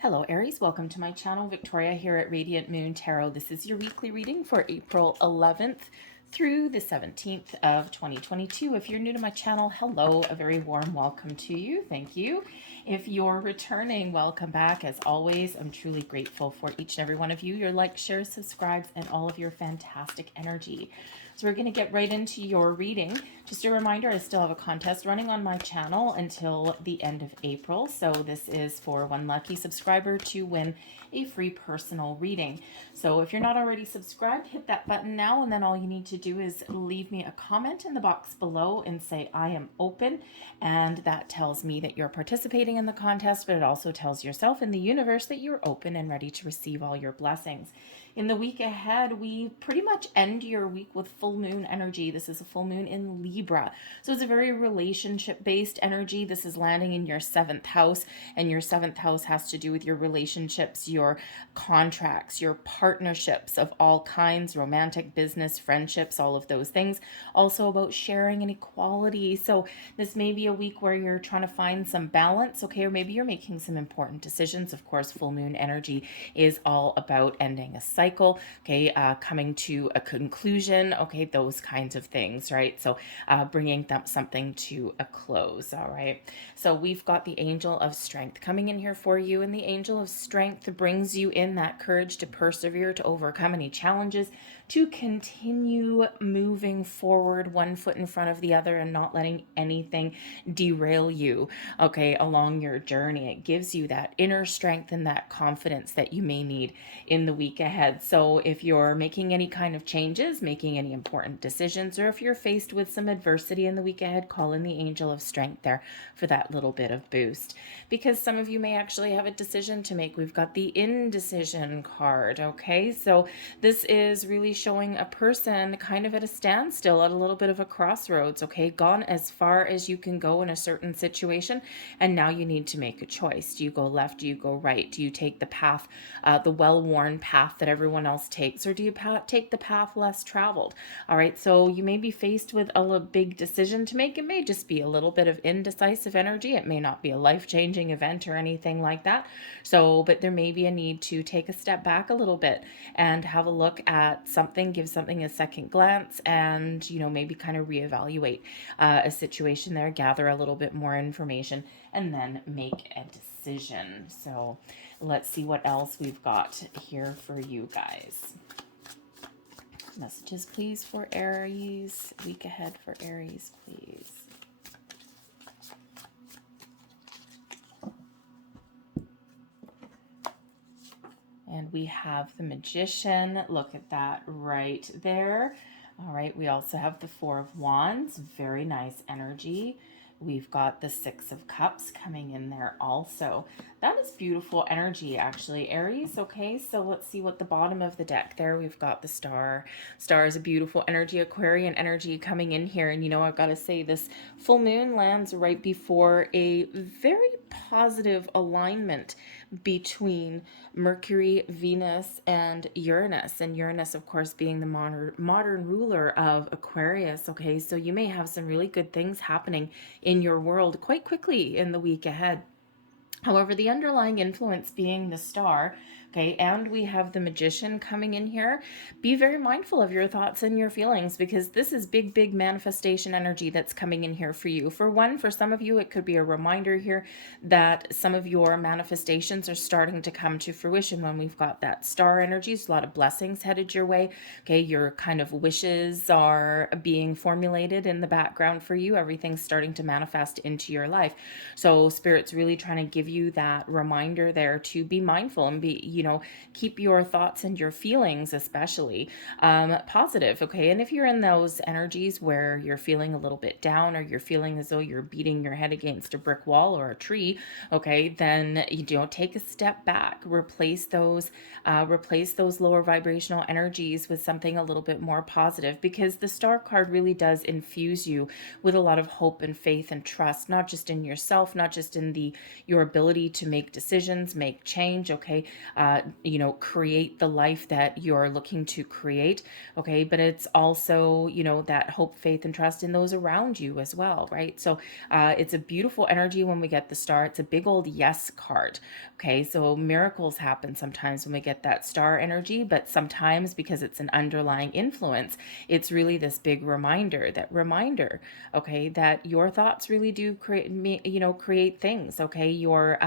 Hello Aries, welcome to my channel. Victoria here at Radiant Moon Tarot. This is your weekly reading for April 11th through the 17th of 2022. If you're new to my channel, hello, a very warm welcome to you. Thank you. If you're returning, welcome back. As always, I'm truly grateful for each and every one of you, your likes, shares, subscribes, and all of your fantastic energy. So we're going to get right into your reading. Just a reminder, I still have a contest running on my channel until the end of April. So this is for one lucky subscriber to win a free personal reading. So if you're not already subscribed, hit that button now, and then all you need to do is leave me a comment in the box below and say I am open, and that tells me that you're participating in the contest, but it also tells yourself in the universe that you're open and ready to receive all your blessings. In the week ahead, we pretty much end your week with full moon energy. This is a full moon in Libra. So it's a very relationship-based energy. This is landing in your 7th house, and your 7th house has to do with your relationships, your contracts, your partnerships of all kinds, romantic, business, friendships, all of those things. Also about sharing and equality. So this may be a week where you're trying to find some balance, okay, or maybe you're making some important decisions. Of course, full moon energy is all about ending a cycle, okay, coming to a conclusion, okay, those kinds of things, right? So bringing something to a close, all right? So we've got the angel of strength coming in here for you, and the angel of strength brings you in that courage to persevere, to overcome any challenges, to continue moving forward one foot in front of the other and not letting anything derail you, okay, along your journey. It gives you that inner strength and that confidence that you may need in the week ahead. So if you're making any kind of changes, making any important decisions, or if you're faced with some adversity in the week ahead, call in the angel of strength there for that little bit of boost. Because some of you may actually have a decision to make. We've got the indecision card, okay? So this is really showing a person kind of at a standstill, at a little bit of a crossroads, okay? Gone as far as you can go in a certain situation, and now you need to make a choice. Do you go left? Do you go right? Do you take the path, the well-worn path that everyone else takes, or do you take the path less traveled? All right, so you may be faced with a big decision to make. It may just be a little bit of indecisive energy. It may not be a life-changing event or anything like that. So, but there may be a need to take a step back a little bit and have a look at something, give something a second glance, and, you know, maybe kind of reevaluate a situation there, gather a little bit more information, and then make a decision. So let's see what else we've got here for you guys. Messages, please, for Aries. Week ahead for Aries, please. And we have the Magician. Look at that right there. All right, we also have the Four of Wands. Very nice energy. We've got the Six of Cups coming in there also. That is beautiful energy, actually, Aries. Okay, so let's see what the bottom of the deck there. We've got the Star. Star is a beautiful energy, Aquarian energy coming in here. And, you know, I've got to say this full moon lands right before a very positive alignment between Mercury, Venus, and Uranus. And Uranus, of course, being the modern ruler of Aquarius. Okay, so you may have some really good things happening in your world quite quickly in the week ahead. However, the underlying influence being the Star, okay, and we have the Magician coming in here. Be very mindful of your thoughts and your feelings, because this is big manifestation energy that's coming in here for you. For one, for some of you, it could be a reminder here that some of your manifestations are starting to come to fruition when we've got that Star energy. There's a lot of blessings headed your way, okay? Your kind of wishes are being formulated in the background for you. Everything's starting to manifest into your life. So Spirit's really trying to give you that reminder there to be mindful and be, you know, keep your thoughts and your feelings especially positive, okay? And if you're in those energies where you're feeling a little bit down, or you're feeling as though you're beating your head against a brick wall or a tree, okay, then you don't take a step back. Replace those lower vibrational energies with something a little bit more positive, because the Star card really does infuse you with a lot of hope and faith and trust, not just in yourself, not just in your ability to make decisions, make change, okay, create the life that you're looking to create. Okay. But it's also, that hope, faith, and trust in those around you as well. Right. So it's a beautiful energy when we get the star. It's a big old yes card. Okay. So miracles happen sometimes when we get that star energy, but sometimes because it's an underlying influence, it's really this big reminder, okay, that your thoughts really do create things. Okay. Your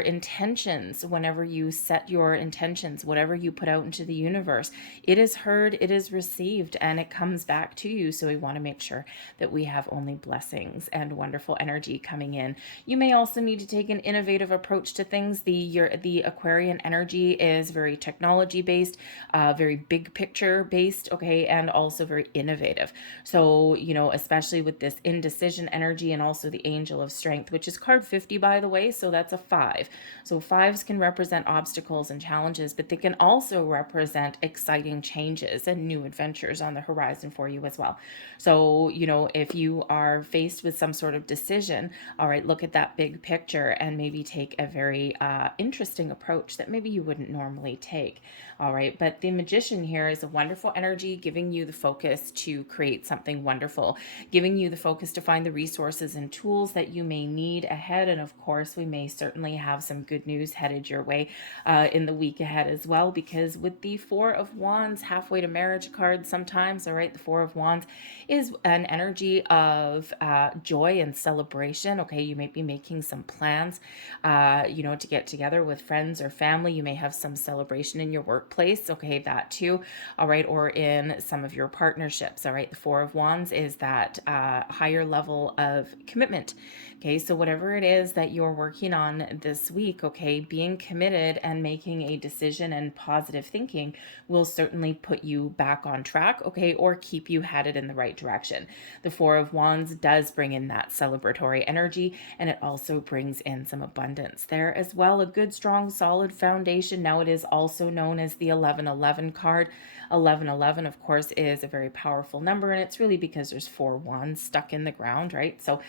intentions, whenever you set your intentions, whatever you put out into the universe, it is heard, it is received, and it comes back to you. So we want to make sure that we have only blessings and wonderful energy coming in. You may also need to take an innovative approach to things. The Aquarian energy is very technology based, very big picture based, okay, and also very innovative. So, especially with this indecision energy and also the Angel of Strength, which is card 50, by the way. So that's a 5. So fives can represent obstacles and challenges, but they can also represent exciting changes and new adventures on the horizon for you as well. So, if you are faced with some sort of decision, all right, look at that big picture and maybe take a very interesting approach that maybe you wouldn't normally take. All right. But the Magician here is a wonderful energy, giving you the focus to create something wonderful, giving you the focus to find the resources and tools that you may need ahead. And of course, we may certainly have some good news headed your way in the week ahead as well, because with the Four of Wands, halfway to marriage card sometimes, all right, the Four of Wands is an energy of joy and celebration. Okay. You may be making some plans, to get together with friends or family. You may have some celebration in your workplace. Okay. That too. All right. Or in some of your partnerships. All right. The Four of Wands is that higher level of commitment. Okay. So whatever it is that you're working on this week, okay, being committed and making a decision and positive thinking will certainly put you back on track. Okay. Or keep you headed in the right direction. The Four of Wands does bring in that celebratory energy, and it also brings in some abundance there as well. A good, strong, solid foundation. Now it is also known as the 1111 card. 1111, of course, is a very powerful number, and it's really because there's 4 wands stuck in the ground, right? So,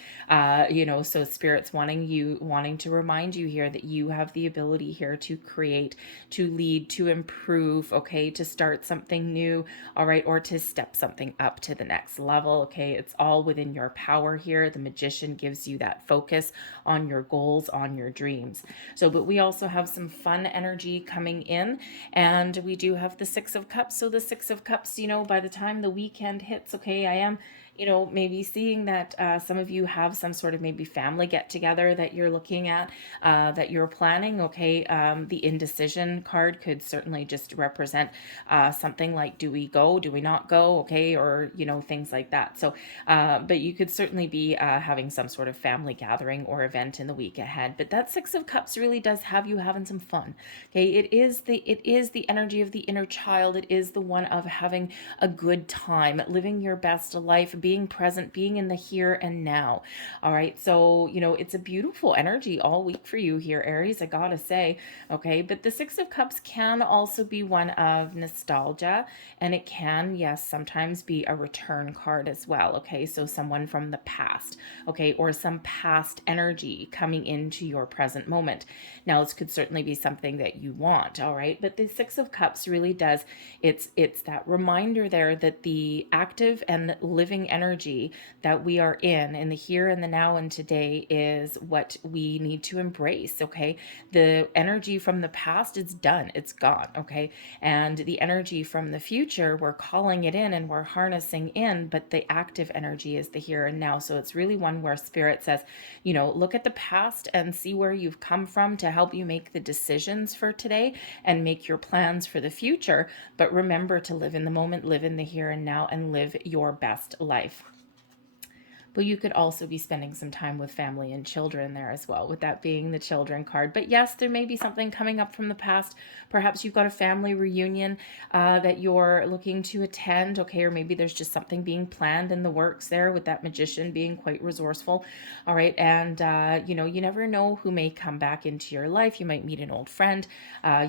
so Spirit's wanting to remind you here that you have the ability here to create, to lead, to improve, okay, to start something new, all right, or to step something up to the next level, okay? It's all within your power here. The Magician gives you that focus on your goals, on your dreams. So, but we also have some fun energy coming in, and we do have the Six of Cups. So the Six of Cups, by the time the weekend hits, okay, I am, maybe seeing that some of you have some sort of maybe family get together that you're looking at, that you're planning. Okay. The indecision card could certainly just represent something like, do we go, do we not go? Okay. Or, things like that. So, but you could certainly be having some sort of family gathering or event in the week ahead. But that Six of Cups really does have you having some fun. Okay. It is the energy of the inner child. It is the one of having a good time, living your best life, being present, being in the here and now. All right. So, it's a beautiful energy all week for you here, Aries, I gotta say. Okay. But the Six of Cups can also be one of nostalgia, and it can, yes, sometimes be a return card as well. Okay. So someone from the past, okay, or some past energy coming into your present moment. Now, this could certainly be something that you want. All right. But the Six of Cups really does, it's that reminder there that the active and living energy that we are in the here and the now and today, is what we need to embrace. Okay. The energy from the past, it's done, it's gone. Okay. And the energy from the future, we're calling it in and we're harnessing in, but the active energy is the here and now. So it's really one where Spirit says, look at the past and see where you've come from to help you make the decisions for today and make your plans for the future. But remember to live in the moment, live in the here and now, and live your best life. But you could also be spending some time with family and children there as well, with that being the children card. But yes, there may be something coming up from the past. Perhaps you've got a family reunion that you're looking to attend, okay, or maybe there's just something being planned in the works there, with that Magician being quite resourceful. All right. And, you never know who may come back into your life. You might meet an old friend.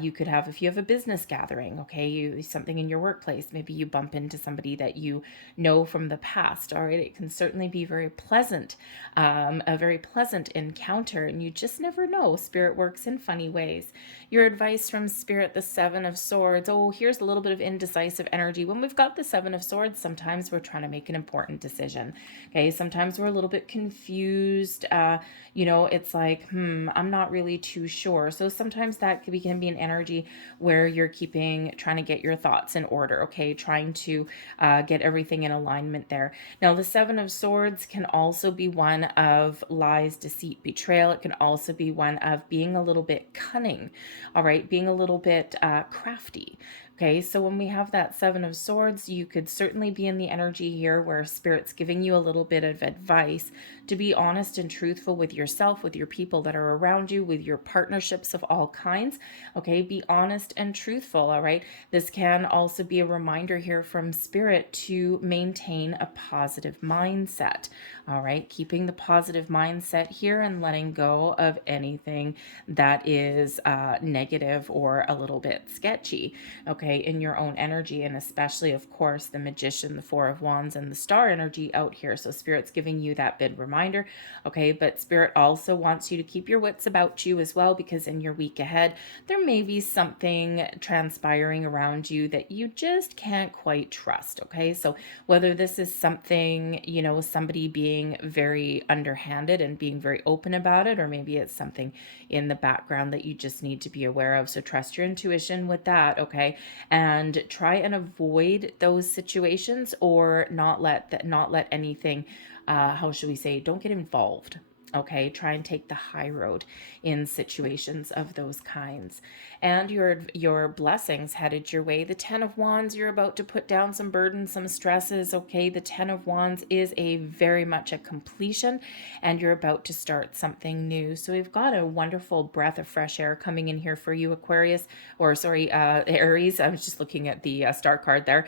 You could have, if you have a business gathering, okay, something in your workplace, maybe you bump into somebody that you know from the past. All right. It can certainly be very pleasant, a very pleasant encounter, and you just never know. Spirit works in funny ways. Your advice from Spirit, the Seven of Swords. Oh, here's a little bit of indecisive energy. When we've got the Seven of Swords, sometimes we're trying to make an important decision. Okay, sometimes we're a little bit confused. It's like, I'm not really too sure. So sometimes that can be an energy where you're trying to get your thoughts in order, okay, trying to get everything in alignment there. Now, the Seven of Swords can also be one of lies, deceit, betrayal. It can also be one of being a little bit cunning, all right, being a little bit crafty. Okay, so when we have that Seven of Swords, you could certainly be in the energy here where Spirit's giving you a little bit of advice to be honest and truthful with yourself, with your people that are around you, with your partnerships of all kinds. Okay, be honest and truthful, all right? This can also be a reminder here from Spirit to maintain a positive mindset, all right? Keeping the positive mindset here and letting go of anything that is negative or a little bit sketchy, okay, in your own energy. And especially, of course, the Magician, the Four of Wands, and the Star energy out here. So Spirit's giving you that big reminder, okay? But Spirit also wants you to keep your wits about you as well, because in your week ahead, there may be something transpiring around you that you just can't quite trust, okay? So whether this is something, somebody being very underhanded and being very open about it, or maybe it's something in the background that you just need to be aware of. So trust your intuition with that, okay? And try and avoid those situations, or not let anything, how should we say, don't get involved. Okay, try and take the high road in situations of those kinds. And your blessings headed your way. The Ten of Wands, you're about to put down some burdens, some stresses. Okay, the Ten of Wands is a very much a completion, and you're about to start something new. So we've got a wonderful breath of fresh air coming in here for you, Aquarius, or sorry, Aries. I was just looking at the star card there.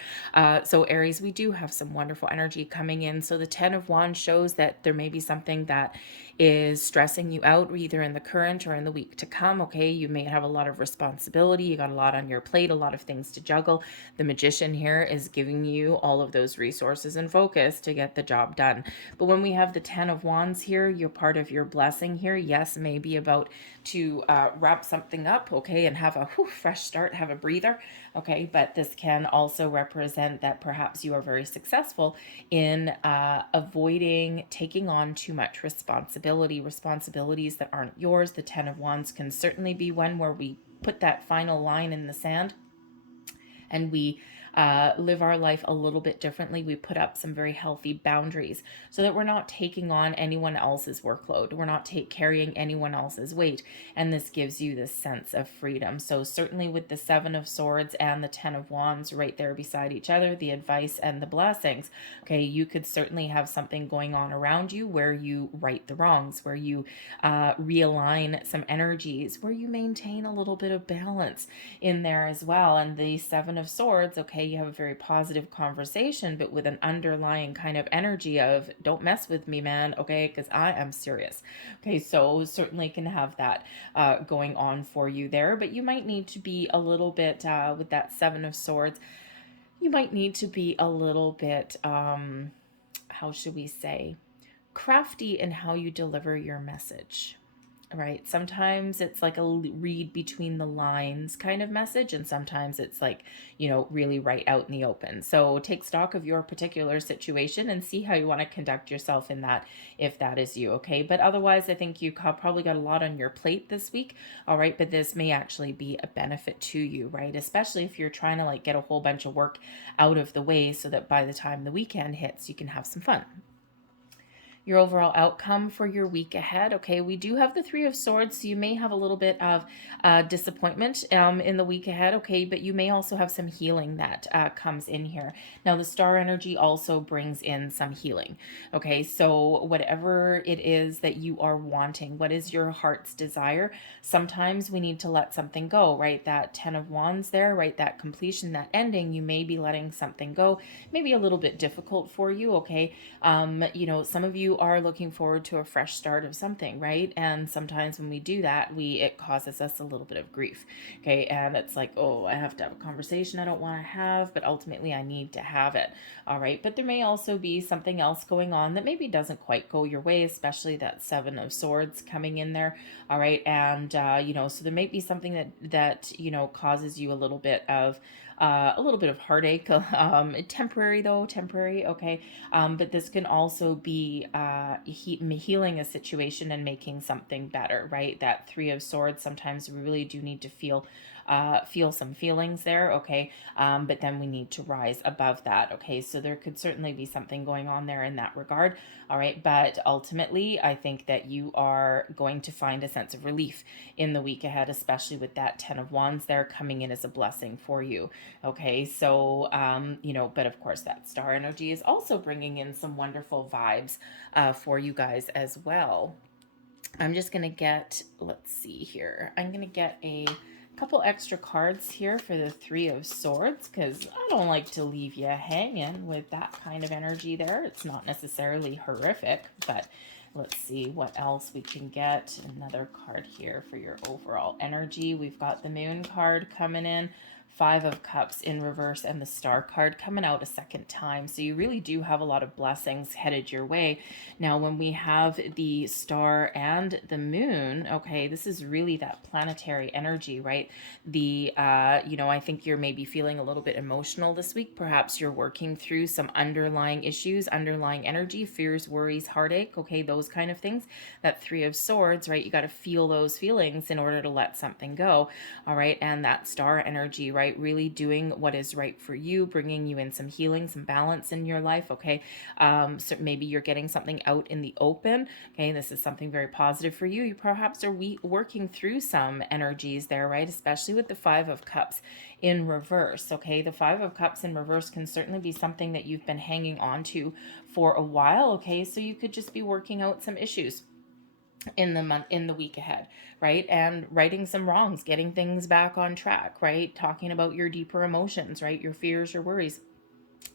So Aries, we do have some wonderful energy coming in. So the Ten of Wands shows that there may be something that is stressing you out, either in the current or in the week to come. Okay, you may have a lot of responsibility, you got a lot on your plate, a lot of things to juggle. The Magician here is giving you all of those resources and focus to get the job done. But when we have the Ten of Wands here, you're part of your blessing here. Yes, maybe about to wrap something up, okay, and have a fresh start, have a breather, okay? But this can also represent that perhaps you are very successful in avoiding taking on too much responsibilities that aren't yours. The Ten of Wands can certainly be one where we put that final line in the sand and we live our life a little bit differently. We put up some very healthy boundaries so that we're not taking on anyone else's workload. We're not carrying anyone else's weight. And this gives you this sense of freedom. So certainly with the Seven of Swords and the Ten of Wands right there beside each other, the advice and the blessings, okay, you could certainly have something going on around you where you right the wrongs, where you realign some energies, where you maintain a little bit of balance in there as well. And the Seven of Swords, okay, you have a very positive conversation, but with an underlying kind of energy of don't mess with me, man, okay, because I am serious. Okay, so certainly can have that going on for you there, but you might need to be a little bit with that Seven of Swords, you might need to be a little bit how should we say, crafty in how you deliver your message. Right. Sometimes it's like a read between the lines kind of message, and sometimes it's like, really right out in the open. So take stock of your particular situation and see how you want to conduct yourself in that, if that is you. Okay. But otherwise, I think you probably got a lot on your plate this week. All right. But this may actually be a benefit to you, right? Especially if you're trying to get a whole bunch of work out of the way so that by the time the weekend hits, you can have some fun. Your overall outcome for your week ahead. Okay, we do have the Three of Swords, so you may have a little bit of disappointment in the week ahead, okay, but you may also have some healing that comes in here. Now, the Star energy also brings in some healing, okay, so whatever it is that you are wanting, what is your heart's desire, sometimes we need to let something go, right? That Ten of Wands there, right? That completion, that ending, you may be letting something go, maybe a little bit difficult for you, okay? Some of you are looking forward to a fresh start of something, right? And sometimes when we do that, it causes us a little bit of grief. Okay. And it's like, oh, I have to have a conversation I don't want to have, but ultimately I need to have it. All right. But there may also be something else going on that maybe doesn't quite go your way, especially that Seven of Swords coming in there. All right. And, so there may be something that causes you a little bit of heartache, temporary, okay. But this can also be healing a situation and making something better, right? That Three of Swords, sometimes we really do need to feel some feelings there, okay? But then we need to rise above that, okay? So there could certainly be something going on there in that regard, all right? But ultimately, I think that you are going to find a sense of relief in the week ahead, especially with that Ten of Wands there coming in as a blessing for you, okay? So, but of course, that star energy is also bringing in some wonderful vibes for you guys as well. I'm just going to get, let's see here. I'm going to get a couple extra cards here for the Three of Swords, because I don't like to leave you hanging with that kind of energy there. It's not necessarily horrific, but let's see what else we can get. Another card here for your overall energy. We've got the Moon card coming in, Five of Cups in reverse, and the Star card coming out a second time. So you really do have a lot of blessings headed your way. Now, when we have the Star and the Moon, okay, this is really that planetary energy, right? I think you're maybe feeling a little bit emotional this week. Perhaps you're working through some underlying issues, underlying energy, fears, worries, heartache, okay, those kind of things. That Three of Swords, right? You got to feel those feelings in order to let something go, all right? And that Star energy, right? Really doing what is right for you, bringing you in some healing, some balance in your life, okay? So maybe you're getting something out in the open, okay? This is something very positive for you. You perhaps are working through some energies there, right? Especially with the Five of Cups in reverse, okay? The Five of Cups in reverse can certainly be something that you've been hanging on to for a while, okay? So you could just be working out some issues in the week ahead, right? And righting some wrongs, getting things back on track, right? Talking about your deeper emotions, right? Your fears, your worries.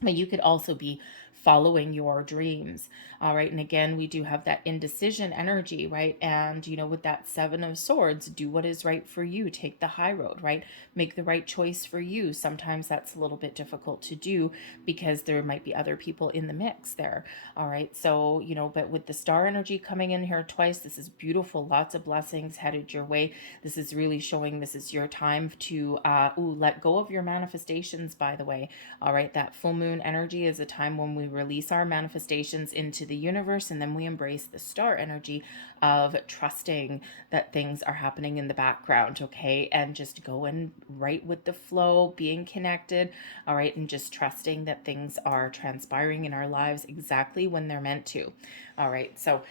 But you could also be following your dreams, all right? And again, we do have that indecision energy, right? And with that Seven of Swords, do what is right for you, take the high road, right? Make the right choice for you. Sometimes that's a little bit difficult to do because there might be other people in the mix there, all right? So but with the Star energy coming in here twice, this is beautiful. Lots of blessings headed your way. This is really showing this is your time to let go of your manifestations, by the way, all right? That full moon energy is a time when we release our manifestations into the universe, and then we embrace the Star energy of trusting that things are happening in the background, okay? And just going right with the flow, being connected, all right? And just trusting that things are transpiring in our lives exactly when they're meant to, all right? So,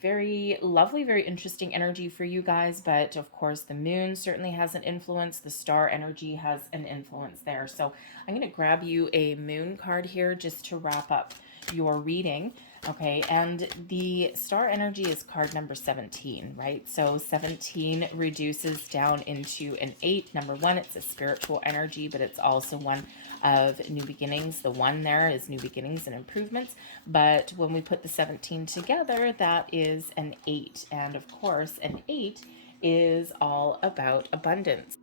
very lovely, very interesting energy for you guys. But of course, the moon certainly has an influence. The Star energy has an influence there. So I'm going to grab you a moon card here just to wrap up your reading. Okay, and the Star energy is card number 17, right? So 17 reduces down into an 8. Number 1, it's a spiritual energy, but it's also one of new beginnings. The 1 there is new beginnings and improvements. But when we put the 17 together, that is an 8. And of course, an 8 is all about abundance.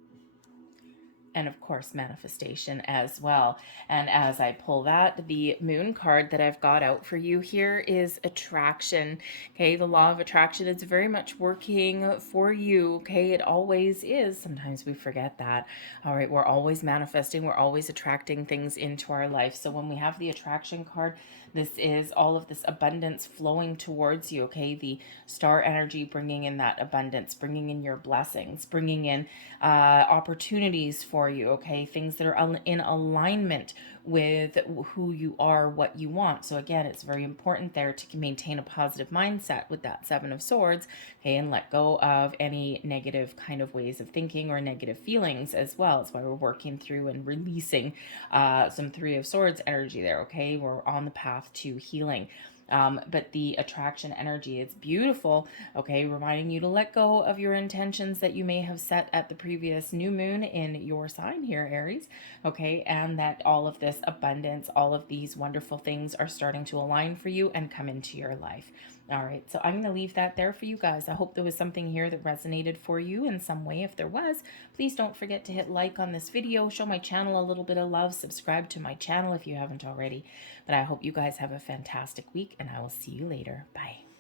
And of course, manifestation as well. And as I pull that, the moon card that I've got out for you here is attraction. Okay, the law of attraction is very much working for you. Okay, it always is. Sometimes we forget that. All right, we're always manifesting, we're always attracting things into our life. So when we have the attraction card, this is all of this abundance flowing towards you, okay? The Star energy bringing in that abundance, bringing in your blessings, bringing in opportunities for you, okay? Things that are in alignment with who you are, what you want. So again, it's very important there to maintain a positive mindset with that Seven of Swords, okay? And let go of any negative kind of ways of thinking or negative feelings as well. That's why we're working through and releasing some Three of Swords energy there, okay? We're on the path to healing. But the attraction energy, it's beautiful, okay, reminding you to let go of your intentions that you may have set at the previous new moon in your sign here, Aries, okay, and that all of this abundance, all of these wonderful things are starting to align for you and come into your life. All right, so I'm going to leave that there for you guys. I hope there was something here that resonated for you in some way. If there was, please don't forget to hit like on this video, show my channel a little bit of love, subscribe to my channel if you haven't already. But I hope you guys have a fantastic week, and I will see you later. Bye.